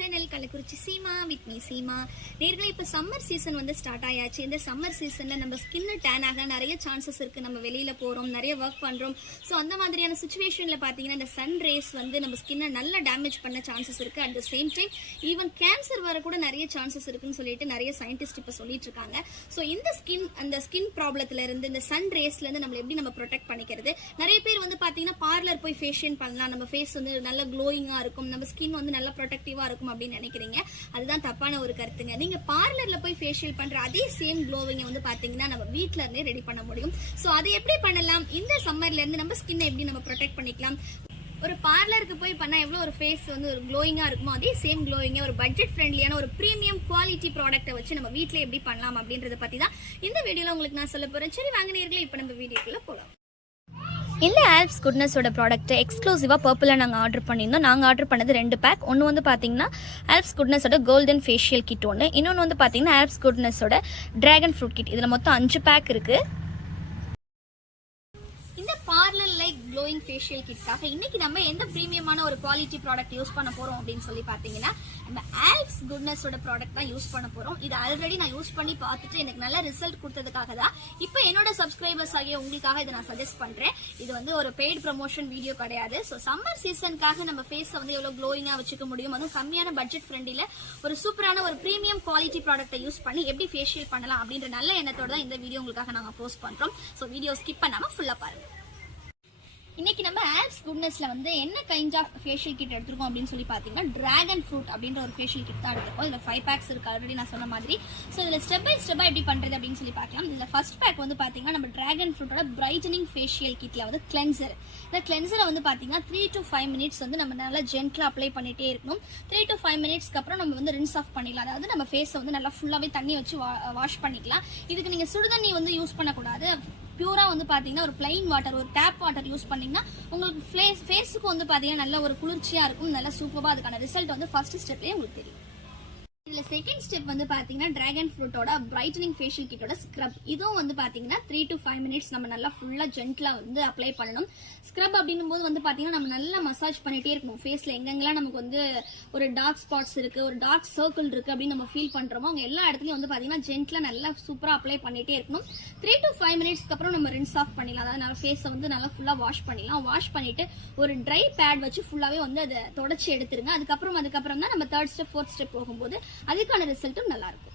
Channel Kallakurichi Seema with me Seema. நேர்களை இப்போ summer season வந்து ஸ்டார்ட் ஆயாச்சு. இந்த சம்மர் சீசனில் நம்ம ஸ்கின்னு டேன் ஆக நிறைய சான்சஸ் இருக்குது நம்ம வெளியில் போகிறோம் நிறைய ஒர்க் பண்ணுறோம் ஸோ அந்த மாதிரியான சுச்சுவேஷனில் பார்த்தீங்கன்னா இந்த சன் ரேஸ் வந்து நம்ம ஸ்கின்னை நல்லா டேமேஜ் பண்ண சான்சஸ் இருக்குது at the same time even cancer வர கூட நிறைய சான்சஸ் இருக்குன்னு சொல்லிட்டு நிறைய சயின்டிஸ்ட் இப்போ சொல்லிட்டு இருக்காங்க. ஸோ இந்த ஸ்கின் அந்த ஸ்கின் ப்ராப்ளத்தில் இருந்து இந்த சன் ரேஸ்லேருந்து நம்ம எப்படி நம்ம ப்ரொடெக்ட் பண்ணிக்கிறது? நிறைய பேர் வந்து பார்த்தீங்கன்னா பார்லர் போய் ஃபேஷியல் பண்ணலாம். நம்ம ஃபேஸ் வந்து நல்ல க்ளோயிங்காக இருக்கும். நம்ம ஸ்கின் வந்து நல்லா ப்ரொடெக்டிவாக இருக்கும்? அப்படின்னு நினைக்கிறீங்க? அதுதான் தப்பான ஒரு கருத்துங்க. நீங்கள் பார்லரில் போய் ஃபேஷியல் பண்ணுற அதே சேம் க்ளோவிங்கை வந்து பார்த்தீங்கன்னா நம்ம வீட்டில இருந்தே ரெடி பண்ண முடியும். ஸோ அதை எப்படி பண்ணலாம்? இந்த சம்மர்ல இருந்து நம்ம ஸ்கின்னை எப்படி நம்ம ப்ரொடெக்ட் பண்ணிக்கலாம்? ஒரு பார்லருக்கு போய் பண்ணா எவ்வளோ ஒரு ஃபேஸ் வந்து ஒரு க்ளோயிங்காக இருக்குமோ அதே சேம் க்ளோயிங்க ஒரு பட்ஜெட் ஃப்ரெண்ட்லியான ஒரு ப்ரீமியம் குவாலிட்டி ப்ராடக்ட்டை வச்சு நம்ம வீட்டில் எப்படி பண்ணலாம் அப்படின்றத பற்றி தான் இந்த வீடியோவில் உங்களுக்கு நான் சொல்ல போகிறேன் சரி வாங்க நேர்களே இப்போ நம்ம வீடியோக்குள்ளே போகலாம் இந்த ஆல்ப்ஸ் குட்னஸோட ப்ராடக்ட் எக்ஸ்க்ளூசிவாக பர்பிளில் நாங்கள் ஆர்டர் பண்ணியிருந்தோம். நாங்கள் ஆர்டர் பண்ணது ரெண்டு பேக் ஒன்று வந்து பார்த்தீங்கன்னா ஆல்ப்ஸ் குட்னஸோட கோல்டன் ஃபேஷியல் கிட் ஒன்று இன்னொன்று வந்து பார்த்தீங்கன்னா ஆல்ப்ஸ் குட்னஸோட டிராகன் ஃப்ரூட் கிட் இதில் மொத்தம் அஞ்சு பேக் இருக்குது இந்த பார்லர் லைக் க்ளோயிங் ஃபேஷியல் கிட்காக இன்னைக்கு நம்ம எந்த ப்ரீமியமான ஒரு குவாலிட்டி ப்ராடக்ட் யூஸ் பண்ண போறோம் அப்படின்னு சொல்லி பார்த்தீங்கன்னா நம்ம ஆல்ப்ஸ் குட்னஸோட ப்ராடக்ட் தான் யூஸ் பண்ண போறோம். இது ஆல்ரெடி நான் யூஸ் பண்ணி பார்த்துட்டு எனக்கு நல்ல ரிசல்ட் கொடுத்ததுக்காக தான் இப்போ என்னோட சப்ஸ்கிரைபர்ஸ் ஆகிய உங்களுக்காக இதை நான் சஜஸ்ட் பண்றேன். இது வந்து ஒரு பெய்ட் ப்ரமோஷன் வீடியோ கிடையாது. ஸோ சம்மர் சீசனுக்காக நம்ம ஃபேஸை வந்து எவ்வளோ க்ளோயிங்காக வச்சுக்க முடியும்? அதுவும் கம்மியான பட்ஜெட் ஃப்ரெண்டில் ஒரு சூப்பரான ஒரு ப்ரீமியம் குவாலிட்டி ப்ராடக்ட்டை யூஸ் பண்ணி எப்படி ஃபேஷியல் பண்ணலாம் அப்படின்ற நல்ல எண்ணத்தோட தான் இந்த வீடியோ உங்களுக்காக நாங்கள் போஸ்ட் பண்ணுறோம் ஸோ வீடியோ ஸ்கிப் பண்ணாமல் ஃபுல்லாக பாருங்கள் இன்னைக்கு நம்ம ஆப்ஸ் குட்னஸ்ல வந்து என்ன கைண்ட் ஆஃப் ஃபேஷியல் கிட் எடுத்திருக்கோம் அப்படின்னு சொல்லி பார்த்தீங்கன்னா டிராகன் ஃப்ரூட் அப்படின்ற ஒரு ஃபேஷியல் கிட் தான் எடுத்திருக்கோம். இதில் ஃபைவ் பேக்ஸ் இருக்கு ஆல்ரெடி நான் சொன்ன மாதிரி. ஸோ இதில் ஸ்டெப் பை ஸ்டெப்பாக எப்படி பண்ணுறது அப்படின்னு சொல்லி பார்க்கலாம். இதில் ஃபர்ஸ்ட் பேக் வந்து பார்த்தீங்கன்னா நம்ம டிராகன் ஃப்ரூட்டோட பிரைட்டனிங் ஃபேஷியல் கிட்ல வந்து கிளென்சர் இந்த கிளென்சரை வந்து பார்த்தீங்கன்னா த்ரீ டு ஃபைவ் மினிட்ஸ் வந்து நம்ம நல்லா ஜென்ட்லாக அப்ளை பண்ணிட்டே இருக்கணும். த்ரீ டு ஃபைவ் மினிட்ஸ்க்கு அப்புறம் நம்ம வந்து ரின்ஸ் ஆஃப் பண்ணிடலாம். அதாவது நம்ம ஃபேஸை வந்து நல்லா ஃபுல்லாகவே தண்ணி வச்சு வாஷ் பண்ணிக்கலாம். இதுக்கு நீங்கள் சுடுதண்ணி வந்து யூஸ் பண்ணக்கூடாது. பியூரா வந்து பாத்தீங்கன்னா ஒரு பிளைன் வாட்டர் ஒரு டேப் வாட்டர் யூஸ் பண்ணீங்கன்னா உங்களுக்கு ஃபேஸ் ஃபேஸுக்கு வந்து பாத்தீங்கன்னா நல்ல ஒரு குளிர்ச்சியா இருக்கும் நல்ல சூப்பராக அதுக்கான ரிசல்ட் வந்து ஃபர்ஸ்ட் ஸ்டெப்லேயே உங்களுக்கு தெரியும். இதுல செகண்ட் ஸ்டெப் வந்து பாத்தீங்கன்னா டிராகன் ஃப்ரூட்டோட பிரைட்டனிங் ஃபேஷியல் கிட்டோட ஸ்க்ரப் இதுவும் வந்து பாத்தீங்கன்னா த்ரீ டு ஃபைவ் மினிட்ஸ் நம்ம நல்லா ஃபுல்லா ஜென்ட்லா வந்து அப்ளை பண்ணணும். ஸ்க்ரப் அப்படின்னும் போது வந்து பாத்தீங்கன்னா நம்ம நல்லா மசாஜ் பண்ணிட்டே இருக்கணும். ஃபேஸ்ல எங்கெங்கெல்லாம் நமக்கு வந்து ஒரு டார்க் ஸ்பாட்ஸ் இருக்கு ஒரு டார்க் சர்க்கிள் இருக்கு அப்படின்னு நம்ம ஃபீல் பண்றோமோ அவங்க எல்லா இடத்துலயும் வந்து பாத்தீங்கன்னா ஜென்ட்லா நல்லா சூப்பரா அப்ளை பண்ணிட்டே இருக்கணும். த்ரீ டு ஃபைவ் மினிட்ஸ்க்கு அப்புறம் நம்ம ரின்ஸ் ஆஃப் பண்ணிடலாம். அதாவது நல்லா ஃபேஸை வந்து நல்லா ஃபுல்லா வாஷ் பண்ணிடலாம். வாஷ் பண்ணிட்டு ஒரு ட்ரை பேட் வச்சு ஃபுல்லாவே வந்து அதை தொடச்சி எடுத்துருங்க. அதுக்கப்புறம் அதுக்கப்புறம் தான் நம்ம தேர்ட் ஸ்டெப் ஃபோர்த் ஸ்டெப் போகும்போது அதுக்கான ரிசல்ட்டும் நல்லா இருக்கும்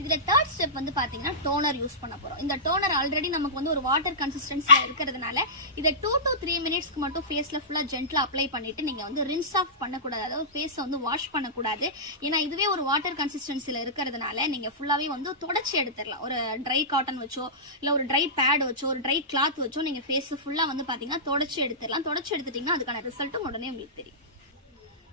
இதுல தேர்ட் ஸ்டெப் வந்து பாத்தீங்கன்னா டோனர் யூஸ் பண்ண போறோம். இந்த டோனர் ஆல்ரெடி நமக்கு வந்து ஒரு வாட்டர் கன்சிஸ்டன்சில இருக்கிறதுனால இதை டூ டு த்ரீ மினிட்ஸ்க்கு மட்டும் ஃபேஸ்ல ஃபுல்லா ஜென்ட்ல அப்ளை பண்ணிட்டு நீங்க வந்து ரின்ஸ் ஆஃப் பண்ணக்கூடாது. அதாவது ஃபேஸ் வந்து வாஷ் பண்ணக்கூடாது. ஏன்னா இதுவே ஒரு வாட்டர் கன்சிஸ்டன்சில இருக்கிறதுனால நீங்க ஃபுல்லாவே வந்து தொடச்சி எடுத்துடலாம். ஒரு ட்ரை காட்டன் வச்சோ இல்ல ஒரு ட்ரை பேட் வச்சோ ஒரு ட்ரை கிளாத் வச்சோ நீங்க ஃபேஸ் ஃபுல்லா வந்து பாத்தீங்கன்னா தொடச்சி எடுத்துடலாம். தொடச்சி எடுத்துட்டீங்கன்னா அதுக்கான ரிசல்ட்டும் உடனே உங்களுக்கு தெரியும்.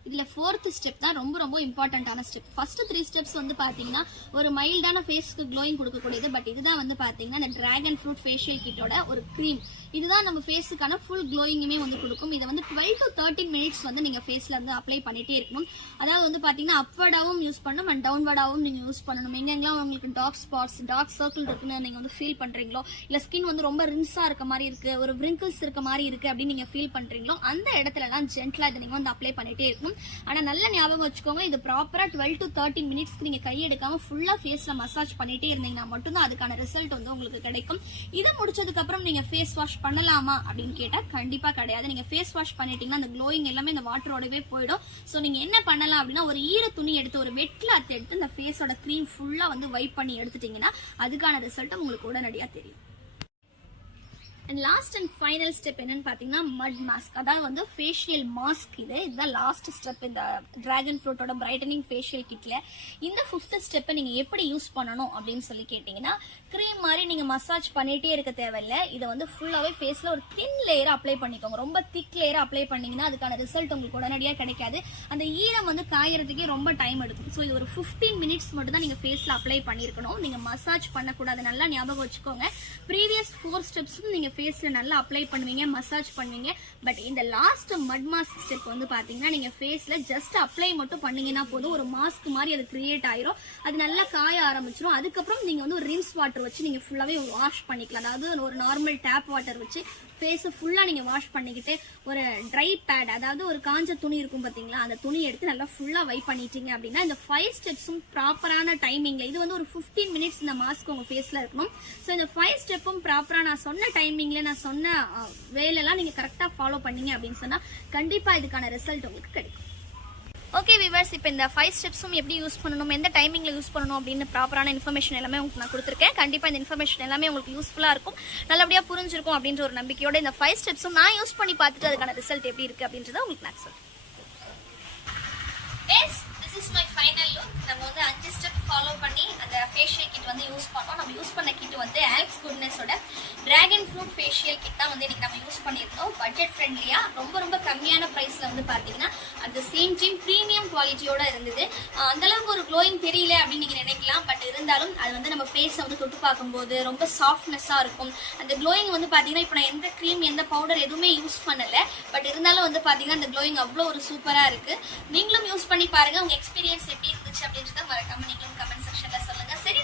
இதில் ஃபோர்த் ஸ்டெப் தான் ரொம்ப ரொம்ப இம்பார்ட்டண்ட்டான ஸ்டெப் ஃபர்ஸ்ட் த்ரீ ஸ்டெப்ஸ் வந்து பார்த்தீங்கன்னா ஒரு மைல்டான ஃபேஸ்க்கு க்ளோயிங் கொடுக்கக்கூடியது. பட் இதுதான் வந்து பார்த்தீங்கன்னா இந்த ட்ராகன் ஃப்ரூட் ஃபேஷியல் கிட்டோட ஒரு க்ரீம் இதுதான் நம்ம ஃபேஸுக்கான ஃபுல் க்ளோயிங்குமே வந்து கொடுக்கும். இதை வந்து டுவெல் டு தேர்ட்டின் மினிட்ஸ் வந்து நீங்கள் ஃபேஸில் வந்து அப்ளை பண்ணிகிட்டே இருக்கணும். அதாவது வந்து பார்த்தீங்கன்னா அப்வர்டாகவும் யூஸ் பண்ணணும் அண்ட் டவுன்வர்டாகவும் நீங்கள் யூஸ் பண்ணணும். எங்கெங்கெல்லாம் உங்களுக்கு டார்க் ஸ்பாட்ஸ் டார்க் சர்க்கிள் இருக்குன்னு நீங்கள் வந்து ஃபீல் பண்ணுறீங்களோ இல்லை ஸ்கின் வந்து ரொம்ப ரின்ஸாக இருக்க மாதிரி இருக்குது ஒரு விரிங்கிள்ஸ் இருக்க மாதிரி இருக்குது அப்படின்னு நீங்கள் ஃபீல் பண்ணுறீங்களோ அந்த இடத்துலலாம் ஜென்டலாக இதை நீங்கள் வந்து அப்ளை பண்ணிகிட்டே இருக்கணும். ஆனால் நல்ல ஞாபகம் வச்சுக்கோங்க இது ப்ராப்பராக டுவெல் டு தேர்ட்டின் மினிட்ஸ்க்கு நீங்கள் கை எடுக்காமல் ஃபுல்லாக ஃபேஸில் மசாஜ் பண்ணிட்டே இருந்தீங்கன்னா மட்டும்தான் அதுக்கான ரிசல்ட் வந்து உங்களுக்கு கிடைக்கும். இதை முடிச்சதுக்கப்புறம் நீங்கள் ஃபேஸ் வாஷ் பண்ணலாமா அப்படின்னு கேட்டால் கண்டிப்பாக கிடையாது. நீங்கள் ஃபேஸ் வாஷ் பண்ணிட்டீங்கன்னா அந்த க்ளோயிங் எல்லாமே இந்த வாட்டரோடவே போயிடும். ஸோ நீங்கள் என்ன பண்ணலாம் அப்படின்னா ஒரு ஈர துணி எடுத்து ஒரு வெட் கிளாத் எடுத்து இந்த ஃபேஸோட க்ரீம் ஃபுல்லாக வந்து வைப் பண்ணி எடுத்துட்டீங்கன்னா அதுக்கான ரிசல்ட் உங்களுக்கு உடனடியாக தெரியும். And last and final step என்னன்னு பார்த்தீங்கன்னா மட் மாஸ்க் அதாவது வந்து ஃபேஷியல் மாஸ்க் இது. இதுதான் லாஸ்ட் ஸ்டெப் இந்த டிராகன் ஃப்ரூட்டோட பிரைட்டனிங் ஃபேஷியல் கிட்ல இந்த ஃபிஃப்த் ஸ்டெப்பை நீங்கள் எப்படி யூஸ் பண்ணணும் அப்படின்னு சொல்லி கேட்டிங்கன்னா க்ரீம் மாதிரி நீங்கள் மசாஜ் பண்ணிகிட்டே இருக்க தேவையில்ல. இதை வந்து ஃபுல்லாகவே ஃபேஸில் ஒரு தின் லேயராக அப்ளை பண்ணிக்கோங்க. ரொம்ப திக் லேயராக அப்ளை பண்ணிங்கன்னா அதுக்கான ரிசல்ட் உங்களுக்கு உடனடியாக கிடைக்காது. அந்த ஈரம் வந்து காயறதுக்கே ரொம்ப டைம் எடுக்கும். ஸோ இது ஒரு ஃபிஃப்டீன் மினிட்ஸ் மட்டும் தான் நீங்கள் ஃபேஸில் அப்ளை பண்ணியிருக்கணும். நீங்கள் மசாஜ் பண்ணக்கூடாது. நல்லா ஞாபகம் வச்சுக்கோங்க. ப்ரீவியஸ் ஃபோர் ஸ்டெப்ஸும் நீங்கள் ஃபேஸில் நல்லா அப்ளை பண்ணுவீங்க மசாஜ் பண்ணுவீங்க. பட் இந்த லாஸ்ட் மட் மாஸ்க் ஸ்டெப் வந்து பார்த்தீங்கன்னா நீங்கள் ஃபேஸில் ஜஸ்ட் அப்ளை மட்டும் பண்ணீங்கன்னா போதும். ஒரு மாஸ்க் மாதிரி அது கிரியேட் ஆயிரும். அது நல்லா காய ஆரம்பிச்சிடும் அதுக்கப்புறம் நீங்கள் வந்து ஒரு ரின்ஸ் வாட்டர் வச்சு நீங்கள் ஃபுல்லாகவே வாஷ் பண்ணிக்கலாம். அதாவது ஒரு நார்மல் டேப் வாட்டர் வச்சு ஃபேஸை ஃபுல்லாக நீங்கள் வாஷ் பண்ணிக்கிட்டு ஒரு ட்ரை பேட் அதாவது ஒரு காஞ்ச துணி இருக்கும் பார்த்தீங்களா அந்த துணி எடுத்து நல்லா ஃபுல்லாக வைப் பண்ணிட்டீங்க அப்படின்னா இந்த ஃபைவ் ஸ்டெப்ஸும் ப்ராப்பரான டைமிங்கில் இது வந்து ஒரு ஃபிஃப்டீன் மினிட்ஸ் இந்த மாஸ்க் உங்கள் ஃபேஸில் இருக்கணும். ஸோ இந்த ஃபைவ் ஸ்டெப்பும் ப்ராப்பராக நான் சொன்ன டைமிங் டைமிங்கில் நான் சொன்ன வேலையெல்லாம் நீங்கள் கரெக்டாக ஃபாலோ பண்ணீங்க அப்படின்னு சொன்னால் கண்டிப்பாக இதுக்கான ரிசல்ட் உங்களுக்கு கிடைக்கும். ஓகே விவர்ஸ் இப்போ இந்த ஃபைவ் ஸ்டெப்ஸும் எப்படி யூஸ் பண்ணணும் எந்த டைமிங்கில் யூஸ் பண்ணணும் அப்படின்னு ப்ராப்பரான இன்ஃபர்மேஷன் எல்லாமே உங்களுக்கு நான் கொடுத்துருக்கேன். கண்டிப்பாக இந்த இன்ஃபர்மேஷன் எல்லாமே உங்களுக்கு யூஸ்ஃபுல்லாக இருக்கும். நல்லபடியாக புரிஞ்சிருக்கும் அப்படின்ற ஒரு நம்பிக்கையோட இந்த ஃபைவ் ஸ்டெப்ஸும் நான் யூஸ் பண்ணி பார்த்துட்டு அதுக்கான ரிசல்ட் எப்படி இருக்குது அப்படின்றத உங்களுக்கு நான் சொல்றேன். Yes this is my final look நம்ம வந்து அஞ்சு ஸ்டெப் ஃபாலோ பண்ணி அந்த ஃபேஷியல் கிட் வந்து யூஸ் பண்ணோம். நம்ம யூஸ் பண்ண கிட் வந்து ஆல்ப்ஸ் குட்னஸோட ஃப்ரூட் கிட் தான் வந்து இன்னைக்கு நம்ம யூஸ் பண்ணியிருந்தோம் பட்ஜெட் ஃப்ரெண்ட்லியாக ரொம்ப ரொம்ப கம்மியான ப்ரைஸில் வந்து பார்த்தீங்கன்னா at the same time premium குவாலிட்டியோட இருந்தது. அந்தளவுக்கு அந்த அளவுக்கு ஒரு க்ளோயிங் தெரியல அப்படின்னு நீங்கள் நினைக்கலாம். பட் இருந்தாலும் அது வந்து நம்ம ஃபேஸை வந்து தொட்டு பார்க்கும்போது ரொம்ப சாஃப்ட்னஸாக இருக்கும். அந்த க்ளோயிங் வந்து பார்த்தீங்கன்னா இப்போ நான் எந்த க்ரீம் எந்த பவுடர் எதுவுமே யூஸ் பண்ணலை. பட் இருந்தாலும் வந்து பார்த்தீங்கன்னா அந்த க்ளோயிங் அவ்வளோ ஒரு சூப்பராக இருக்குது நீங்களும் யூஸ் பண்ணி பாருங்க. உங்கள் எக்ஸ்பீரியன்ஸ் எப்படி இருந்துச்சு அப்படின்றத மறக்காமல் நீங்களும் கமெண்ட் செக்ஷனில்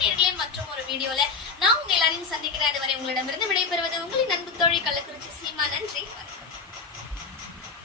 நேர்களே மற்றும் ஒரு வீடியோவில் நான் உங்கள் எல்லாரையும் சந்திக்கிறேன். அதுவரை உங்களிடமிருந்து விடைபெறுவது உங்களின் நண்பு தோழி கள்ளக்குறிச்சி சீமா. நன்றி.